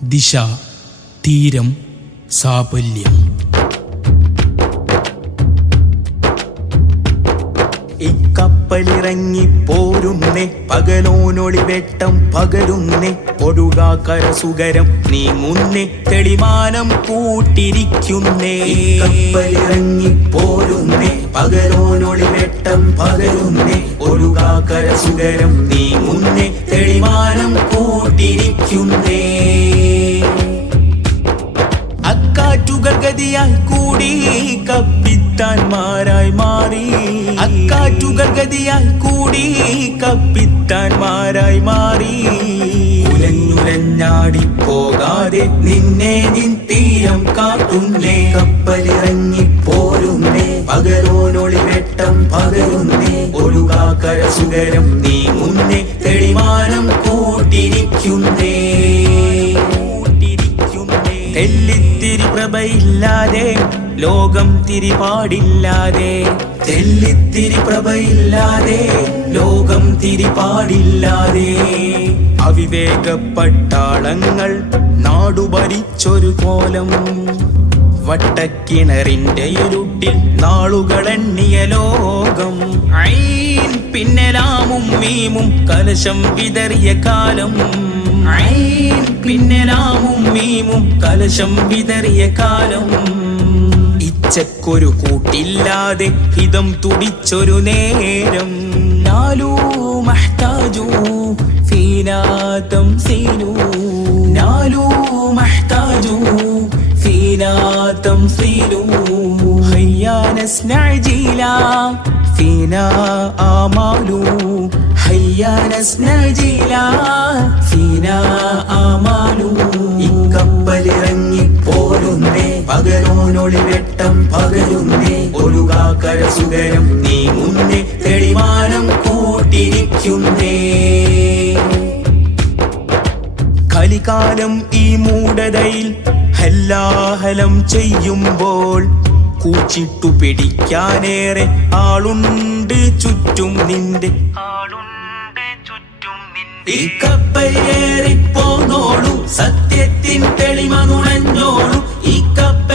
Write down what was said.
ദിശ, തീരം, സാഫല്യം. ഇക്കപ്പലിറങ്ങി പോരുന്നേ, പകലോനൊളി വെട്ടം പകരുന്നേ, ഒഴുകാക്കര സുകരം നീങ്ങുന്നേ, തെളിമാനം കൂട്ടിരിക്കുന്നേ. ഇക്കപ്പലിറങ്ങി പോരുന്നേ, പകലോനൊളി വെട്ടം പകരുന്നേ, ഒഴുകാക്കര സുകരം നീങ്ങുന്നേ, തെളിമാനം കൂട്ടിരിക്കുന്നേ. അക്കാറ്റുകൾ ഗതിയായി കൂടി കപ്പിത്താന്മാരായി മാറി, അക്കാറ്റുകൾ ഗതിയായി കൂടി കപ്പിത്താന്മാരായി മാറി. ഉലഞ്ഞുലഞ്ഞാടി പോകാതെ നിന്നെ നിൻ തീരം കാട്ടുന്നേ, കപ്പലിറങ്ങി പോരുന്നേ, പകലോനൊളി വെട്ടം പകരുന്നേ, ഒഴുകാക്കര സുകരം നീങ്ങുന്നേ, തെളിമാനം കൂട്ടിരിക്കുന്നേ. തെല്ലിത്തിരി പ്രഭയില്ലാതെ ലോകം തിരിപാടില്ലാതെ, തെല്ലിത്തിരി പ്രഭയില്ലാതെ ലോകം തിരിപാടില്ലാതെ. അവിവേകപ്പട്ടാളങ്ങൾ നാടുഭരിച്ചൊരു കോലം, വട്ടക്കിണറിന്റെ ഇരുട്ടിൽ നാളുകളെണ്ണിയ ലോകം. ഐൻ പിന്നെ ലാമും മീമും കലശം വിതറിയ കാലം, ഐൻ പിന്നെ ലാമും മീമും കലശം വിതറിയ കാലം. ഇച്ചക്കൊരു കൂട്ടില്ലാതെ ഹിതം തുടിച്ചൊരു നേരം, നാലൂ മഹ്താജു ഫീനാ തംസീലു, നാലൂ മഹ്താജു ഫീനാ തംസീലു. ഹയ്യാ നസ്നഅ ജീലാ ഫീനാ ആമാലു, ഹയ്യാ നസ്നഅ ജീലാ ഫീനാ ആമാലു. ഇക്കപ്പലിറങ്ങി പോരുന്നേ, പകലോനൊളി വെട്ടം പകരുന്നേ, ഒഴുകാക്കര സുകരം നീങ്ങുന്നേ, തെളിമാനം കൂട്ടിരിക്കുന്നേ. കലികാലം ഈ മൂഢതയിൽ ഹല്ലാഹലം ചെയ്യുമ്പോൾ, കൂച്ചിട്ടു പിടിക്കാനേറെ ആളുണ്ട് ചുറ്റും നിന്റെ, ഈ കപ്പലേറിപ്പോന്നോളൂ, സത്യത്തിൻ തെളിമ നുണഞ്ഞോളൂ, ഈ കപ്പ